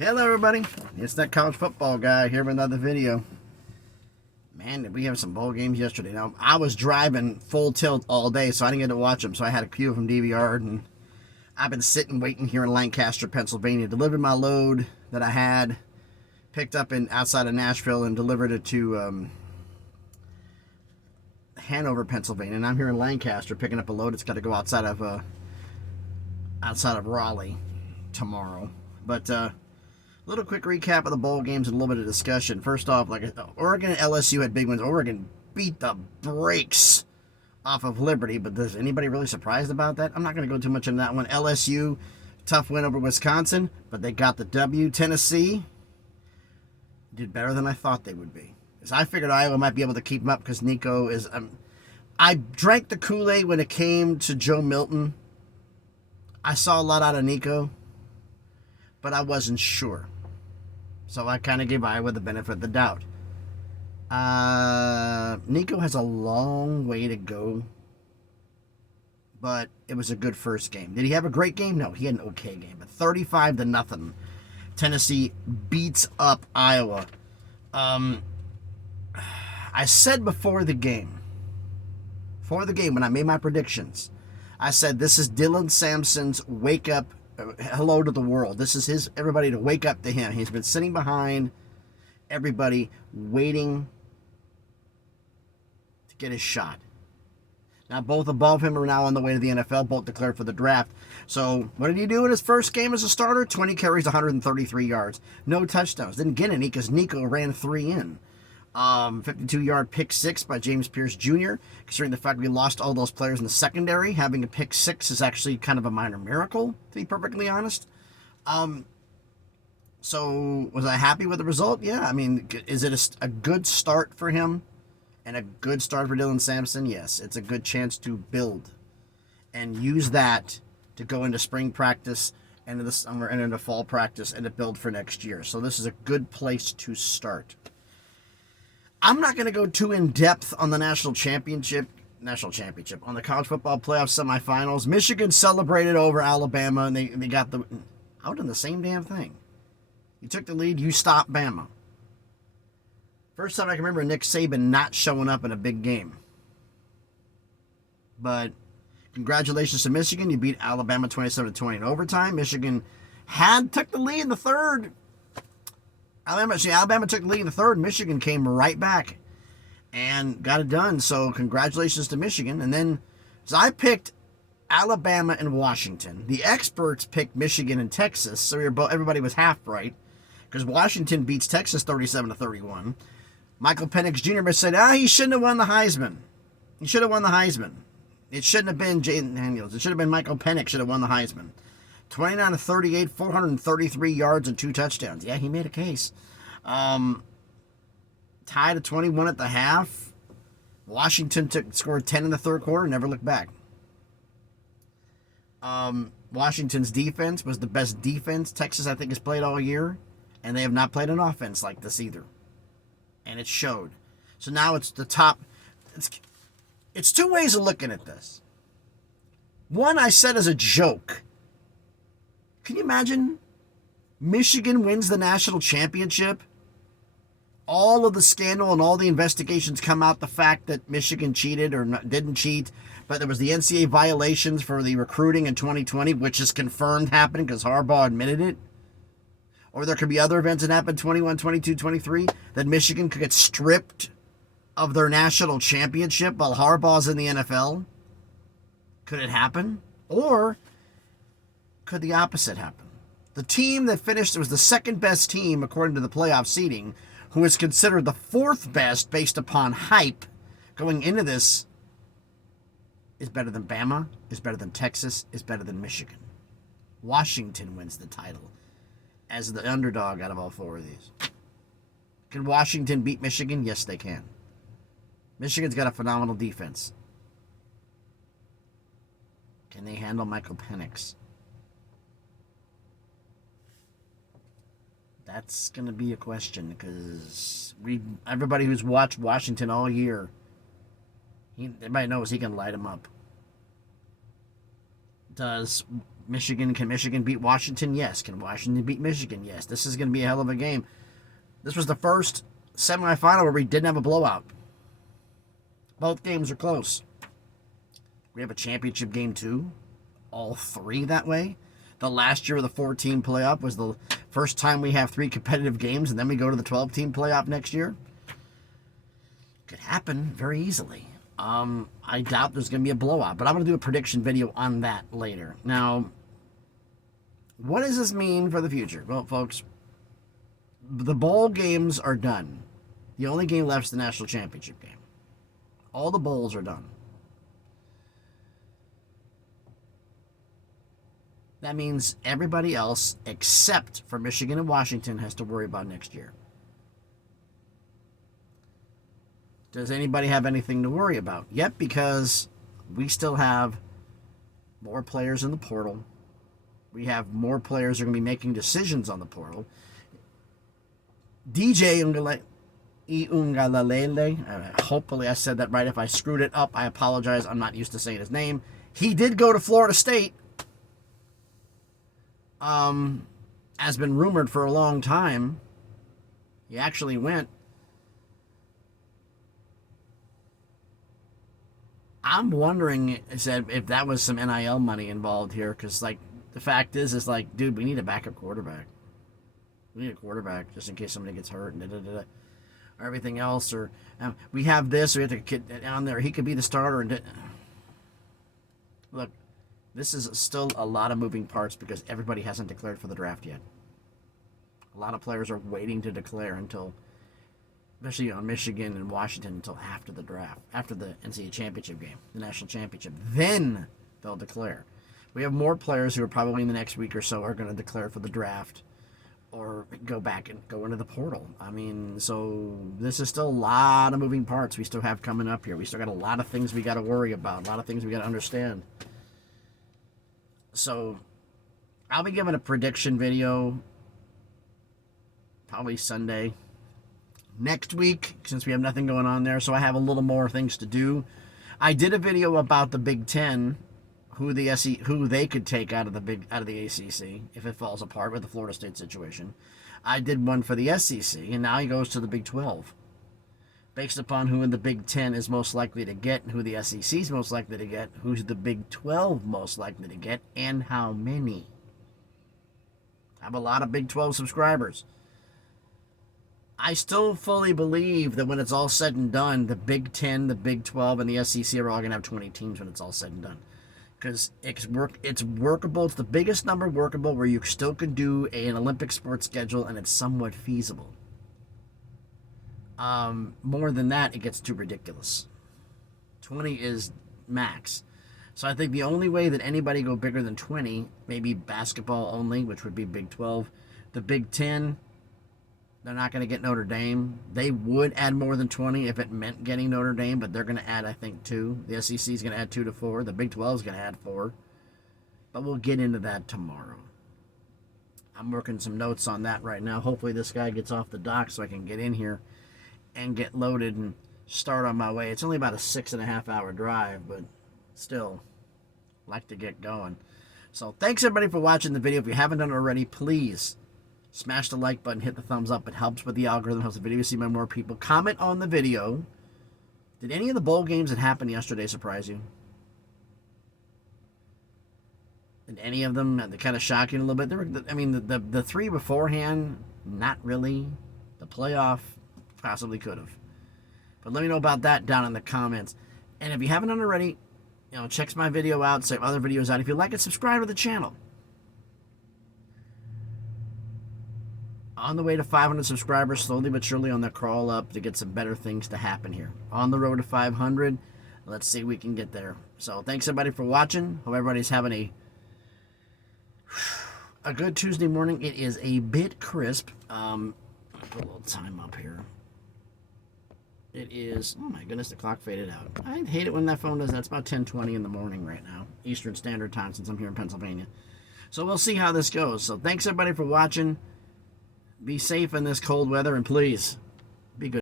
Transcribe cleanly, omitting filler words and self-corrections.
Hello everybody, it's that college football guy here with another video. Man, did we have some bowl games yesterday. Now, I was driving full tilt all day, so I didn't get to watch them, so I had a few of them DVR'd, and I've been sitting waiting here in Lancaster, Pennsylvania. Delivered my load that I had, picked up outside of Nashville, and delivered it to Hanover, Pennsylvania. And I'm here in Lancaster picking up a load. It's got to go outside of Raleigh tomorrow. But little quick recap of the bowl games and a little bit of discussion. First off, Oregon and LSU had big wins. Oregon beat the brakes off of Liberty, but is anybody really surprised about that? I'm not going to go too much into that one. LSU, tough win over Wisconsin, but they got the W. Tennessee did better than I thought they would be. Because I figured Iowa might be able to keep them up because Nico is... I drank the Kool-Aid when it came to Joe Milton. I saw a lot out of Nico, but I wasn't sure. So I kind of gave Iowa the benefit of the doubt. Nico has a long way to go, but it was a good first game. Did he have a great game? No, he had an okay game. But 35-0, Tennessee beats up Iowa. I said before the game when I made my predictions, I said this is Dylan Sampson's wake up. Hello to the world. This is everybody to wake up to him. He's been sitting behind everybody, waiting to get his shot. Now, both above him are now on the way to the NFL, both declared for the draft. So, what did he do in his first game as a starter? 20 carries, 133 yards. No touchdowns. Didn't get any because Nico ran 3 in. 52-yard pick six by James Pierce Jr. Considering the fact we lost all those players in the secondary, having a pick six is actually kind of a minor miracle, to be perfectly honest. So was I happy with the result? Yeah. I mean, is it a good start for him and a good start for Dylan Sampson? Yes. It's a good chance to build and use that to go into spring practice and into the summer and into fall practice and to build for next year. So this is a good place to start. I'm not going to go too in-depth on the national championship, on the college football playoff semifinals. Michigan celebrated over Alabama, and they got out in the same damn thing. You took the lead, you stopped Bama. First time I can remember Nick Saban not showing up in a big game. But congratulations to Michigan. You beat Alabama 27-20 in overtime. Michigan took the lead in the third. Alabama took the lead in the third. Michigan came right back and got it done. So congratulations to Michigan. And then, so I picked Alabama and Washington. The experts picked Michigan and Texas. So everybody was half right because Washington beats Texas 37-31. Michael Penix Jr. said, he shouldn't have won the Heisman. He should have won the Heisman. It shouldn't have been Jaden Daniels. It should have been Michael Penix should have won the Heisman. 29-38, 433 yards and 2 touchdowns. Yeah, he made a case. Tied at 21 at the half. Washington scored 10 in the third quarter, never looked back. Washington's defense was the best defense Texas, I think, has played all year, and they have not played an offense like this either. And it showed. So now it's the top. It's two ways of looking at this. One, I said as a joke. Can you imagine? Michigan wins the national championship. All of the scandal and all the investigations come out the fact that Michigan cheated or didn't cheat, but there was the NCAA violations for the recruiting in 2020, which is confirmed happened because Harbaugh admitted it. Or there could be other events that happened 21, 22, 23 that Michigan could get stripped of their national championship while Harbaugh's in the NFL. Could it happen? Or could the opposite happen? The team that finished, it was the second best team according to the playoff seeding, who is considered the fourth best based upon hype going into this, is better than Bama, is better than Texas, is better than Michigan. Washington wins the title as the underdog out of all 4 of these. Can Washington beat Michigan? Yes, they can. Michigan's got a phenomenal defense. Can they handle Michael Penix? That's going to be a question because everybody who's watched Washington all year, everybody knows he can light them up. Does Can Michigan beat Washington? Yes. Can Washington beat Michigan? Yes. This is going to be a hell of a game. This was the first semifinal where we didn't have a blowout. Both games are close. We have a championship game too. All three that way. The last year of the 4-team playoff was the first time we have 3 competitive games, and then we go to the 12-team playoff next year. Could happen very easily. I doubt there's going to be a blowout, but I'm going to do a prediction video on that later. Now, what does this mean for the future? Well, folks, the bowl games are done. The only game left is the national championship game. All the bowls are done. That means everybody else, except for Michigan and Washington, has to worry about next year. Does anybody have anything to worry about? Yep, because we still have more players in the portal. We have more players who are going to be making decisions on the portal. DJ Ungalalele, hopefully I said that right. If I screwed it up, I apologize. I'm not used to saying his name. He did go to Florida State. Has been rumored for a long time. He actually went. I'm wondering if that was some NIL money involved here, because like the fact is like, dude, we need a backup quarterback. We need a quarterback just in case somebody gets hurt and or everything else. Or we have this, we have to get down there. He could be the starter. And look, this is still a lot of moving parts because everybody hasn't declared for the draft yet. A lot of players are waiting to declare until, especially on Michigan and Washington, until after the draft, after the NCAA championship game, the national championship. Then they'll declare. We have more players who are probably in the next week or so are going to declare for the draft or go back and go into the portal. I mean, so this is still a lot of moving parts we still have coming up here. We still got a lot of things we got to worry about, a lot of things we got to understand. So I'll be giving a prediction video probably Sunday next week, since we have nothing going on there, so I have a little more things to do. I did a video about the Big Ten, who they could take out of the ACC if it falls apart with the Florida State situation. I did one for the SEC, and now he goes to the Big 12, based upon who in the Big Ten is most likely to get, and who the SEC is most likely to get, who's the Big 12 most likely to get, and how many. I have a lot of Big 12 subscribers. I still fully believe that when it's all said and done, the Big 10, the Big 12, and the SEC are all going to have 20 teams when it's all said and done. Because it's workable. It's the biggest number workable where you still can do an Olympic sports schedule and it's somewhat feasible. More than that, it gets too ridiculous. 20 is max. So I think the only way that anybody go bigger than 20, maybe basketball only, which would be Big 12, the Big 10, they're not going to get Notre Dame. They would add more than 20 if it meant getting Notre Dame, but they're going to add, I think, 2. The SEC is going to add 2 to 4. The Big 12 is going to add 4. But we'll get into that tomorrow. I'm working some notes on that right now. Hopefully this guy gets off the dock so I can get in here and get loaded and start on my way. It's only about a 6.5-hour drive, but still, like to get going. So thanks everybody for watching the video. If you haven't done it already, please smash the like button, hit the thumbs up. It helps with the algorithm, helps the video see by more people. Comment on the video. Did any of the bowl games that happened yesterday surprise you? Did any of them kind of shock you a little bit? The 3 beforehand, not really. The playoff possibly could have. But let me know about that down in the comments. And if you haven't done it already, check my video out, check other videos out. If you like it, subscribe to the channel. On the way to 500 subscribers, slowly but surely on the crawl up to get some better things to happen here. On the road to 500, let's see if we can get there. So thanks everybody for watching. Hope everybody's having a good Tuesday morning. It is a bit crisp. I'll put a little time up here. It is, oh my goodness, the clock faded out. I hate it when that phone does that. It's about 10:20 in the morning right now, Eastern Standard Time, since I'm here in Pennsylvania. So we'll see how this goes. So thanks everybody for watching. Be safe in this cold weather, and please, be good.